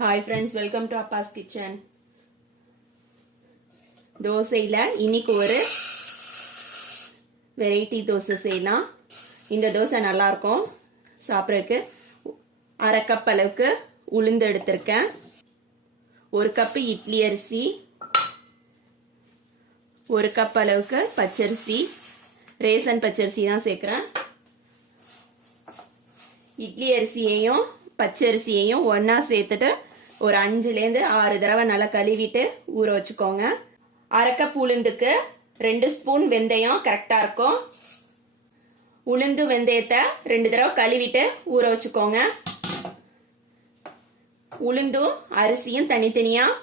Hi friends, welcome to Appa's Kitchen. தோசையில் இன்னைக்கு ஒரு variety dosa செய்யலாம். இந்த தோசை நல்லாயிருக்கும் சாப்பிட்றதுக்கு. அரை கப் அளவுக்கு உளுந்து எடுத்திருக்கேன். ஒரு கப்பு இட்லி அரிசி, ஒரு கப் அளவுக்கு பச்சரிசி, ரேசன் பச்சரிசி தான் சேர்க்குறேன். இட்லி அரிசியையும் பச்சரிசியையும் ஒன்றா சேர்த்துட்டு ஒரு 5-6 தடவை நல்லா கழுவிட்டு ஊற வச்சுக்கோங்க. அரை கப் உளுந்துக்கு 2 ஸ்பூன் வெந்தயம் கரெக்டாக இருக்கும். உளுந்து வெந்தயத்தை 2 தடவை கழுவிட்டு ஊற வச்சுக்கோங்க. உளுந்தும் அரிசியும் தனித்தனியாக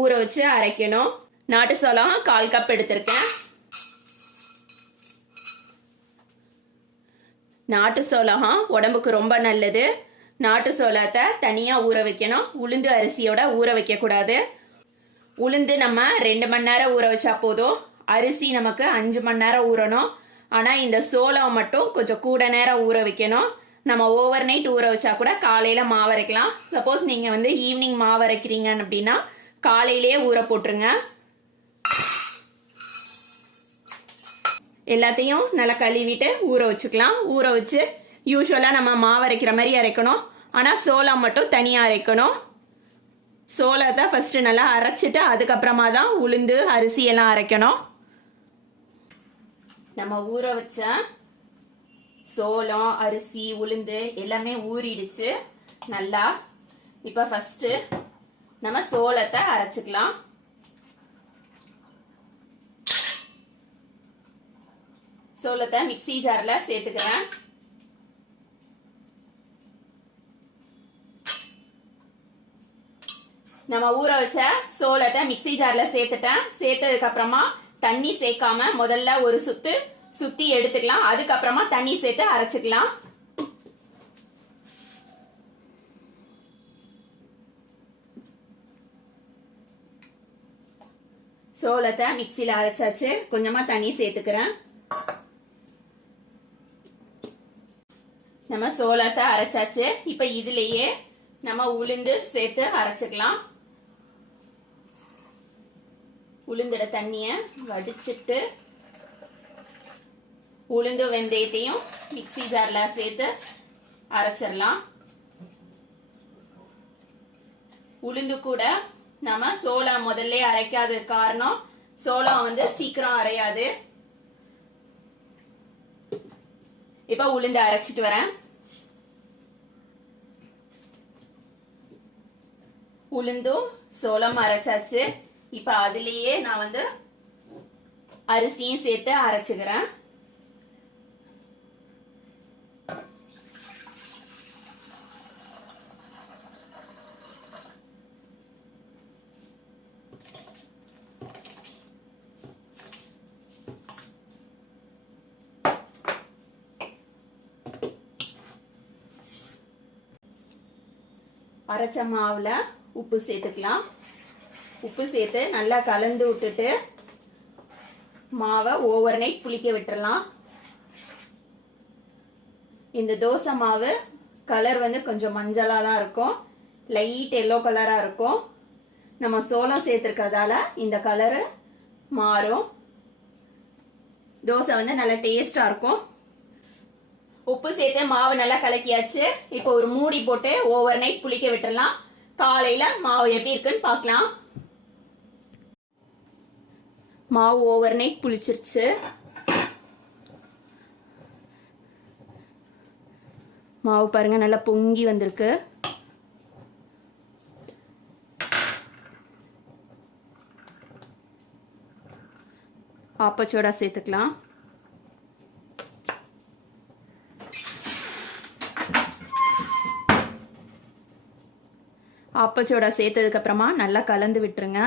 ஊற வச்சு அரைக்கணும். நாட்டு சோளம் 1/4 கப் எடுத்திருக்கேன். நாட்டு சோளம் உடம்புக்கு ரொம்ப நல்லது. நாட்டு சோளத்தை தனியாக ஊற வைக்கணும். உளுந்து அரிசியோட ஊற வைக்கக்கூடாது. உளுந்து நம்ம 2 மணி நேரம் ஊற வச்சா போதும். அரிசி நமக்கு 5 மணி நேரம் ஊறணும். ஆனால் இந்த சோளம் மட்டும் கொஞ்சம் கூட நேரம் ஊற வைக்கணும். நம்ம ஓவர் நைட் ஊற வச்சா கூட காலையில் மாவு அரைக்கலாம். சப்போஸ் நீங்கள் ஈவினிங் மாவு அரைக்கிறீங்க அப்படின்னா காலையிலேயே ஊற போட்டுருங்க. எல்லாத்தையும் நல்லா கழுவிட்டு ஊற வச்சுக்கலாம். ஊற வச்சு யூஸ்வலாக நம்ம மாவு அரைக்கிற மாதிரி அரைக்கணும். ஆனால் சோளம் மட்டும் தனியாக அரைக்கணும். சோளத்தை ஃபஸ்ட்டு நல்லா அரைச்சிட்டு அதுக்கப்புறமா தான் உளுந்து அரிசி எல்லாம் அரைக்கணும். நம்ம ஊற வச்ச சோளம் அரிசி உளுந்து எல்லாமே ஊறிடுச்சு நல்லா. இப்போ ஃபஸ்ட்டு நம்ம சோளத்தை அரைச்சிக்கலாம். சோளத்தை மிக்ஸி ஜாரில் சேர்த்துக்கிறேன். நம்ம ஊற வச்ச சோளத்தை மிக்ஸி ஜாரில் சேர்த்துட்டேன். சேர்த்ததுக்கு அப்புறமா தண்ணி சேர்க்காம முதல்ல ஒரு சுத்தி எடுத்துக்கலாம். அதுக்கப்புறமா தண்ணி சேர்த்து அரைச்சிக்கலாம். சோளத்தை மிக்ஸியில் அரைச்சாச்சு. கொஞ்சமா தண்ணி சேர்த்துக்கிறேன். நம்ம சோளத்தை அரைச்சாச்சு. இப்ப இதுலயே நம்ம உளுந்து சேர்த்து அரைச்சிக்கலாம். உளுந்துட தண்ணிய வடிச்சிட்டு உளுந்து வெந்தயத்தையும் மிக்ஸி ஜார்ல சேர்த்து அரைச்சிடலாம். உளுந்து கூட நம்ம சோளம் முதல்ல அரைக்காத காரணம் சோளம் சீக்கிரம் அரையாது. இப்ப உளுந்து அரைச்சிட்டு வரேன். உளுந்தும் சோளம் அரைச்சாச்சு. இப்ப அதுலயே நான் அரிசியும் சேர்த்து அரைச்சுக்கிறேன். அரைச்ச மாவுல உப்பு சேர்த்துக்கலாம். உப்பு சேர்த்து நல்லா கலந்து விட்டுட்டு மாவை ஓவர் நைட் புளிக்க விட்டுறலாம். இந்த தோசை மாவு கலர் கொஞ்சம் மஞ்சளா தான் இருக்கும். லைட் எல்லோ கலரா இருக்கும். நம்ம சோளம் சேர்த்திருக்கிறதால இந்த கலரு மாறும். தோசை நல்லா டேஸ்டா இருக்கும். உப்பு சேர்த்து மாவு நல்லா கலக்கியாச்சு. இப்போ ஒரு மூடி போட்டு ஓவர் நைட் புளிக்க விட்டுறலாம். காலையில மாவு எப்படி இருக்குன்னு பார்க்கலாம். மாவு ஓவர் நைட் புளிச்சிருச்சு. மாவு பாருங்க நல்லா பொங்கி வந்திருக்கு. ஆப்பச்சோடா சேர்த்துக்கலாம். ஆப்பச்சோடா சேர்த்ததுக்கு அப்புறமா நல்லா கலந்து விட்டுருங்க.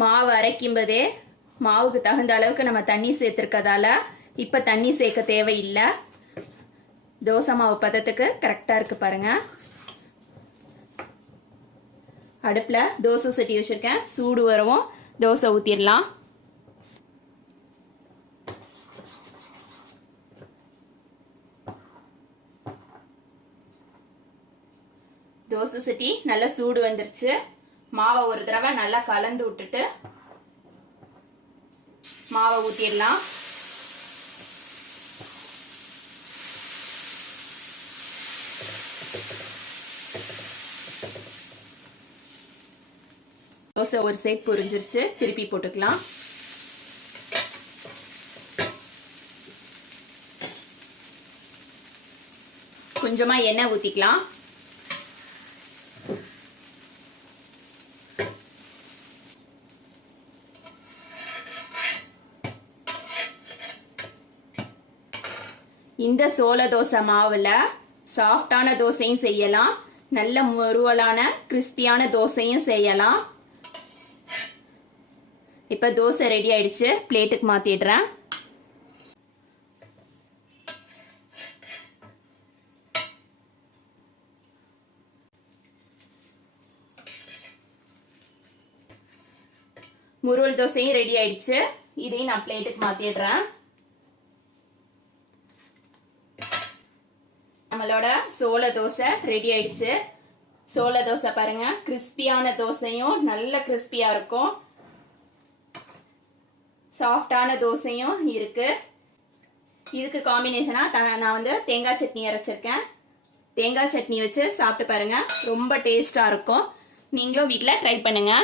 மாவு அரைக்கும்போதே மாவுக்கு தகுந்த அளவுக்கு நம்ம தண்ணி சேர்த்திருக்கதால இப்ப தண்ணி சேர்க்க தேவையில்லை. தோசை மாவு பதத்துக்கு கரெக்டா இருக்கு பாருங்க. அடுப்புல தோசை சட்டி வச்சிருக்கேன். சூடு வரவும் தோசை ஊத்திடலாம். தோசை சட்டி நல்லா சூடு வந்துருச்சு. மாவை ஒரு தடவை நல்லா கலந்து விட்டுட்டு மாவை ஊற்றிடலாம். தோசை ஒரு சைட் பொரிஞ்சிருச்சு, திருப்பி போட்டுக்கலாம். கொஞ்சமா எண்ணெய் ஊத்திக்கலாம். இந்த சோள தோசை மாவுல சாஃப்டான தோசையும் செய்யலாம், நல்ல முறுவலான கிறிஸ்பியான தோசையும் செய்யலாம். இப்ப தோசை ரெடி ஆயிடுச்சு, பிளேட்டுக்கு மாத்திடுறேன். முறுவல் தோசையும் ரெடி ஆயிடுச்சு, இதையும் நான் பிளேட்டுக்கு மாத்திடுறேன். நம்மளோட சோள தோசை ரெடி ஆயிடுச்சு. சோள தோசை பாருங்க, கிறிஸ்பியான தோசையும் நல்ல கிறிஸ்பியா இருக்கும், சாஃப்டான தோசையும் இருக்கு. இதுக்கு காம்பினேஷனா நான் வந்து தேங்காய் சட்னி அரைச்சிருக்கேன். தேங்காய் சட்னி வச்சு சாப்பிட்டு பாருங்க, ரொம்ப டேஸ்டா இருக்கும். நீங்களும் வீட்டில் ட்ரை பண்ணுங்க.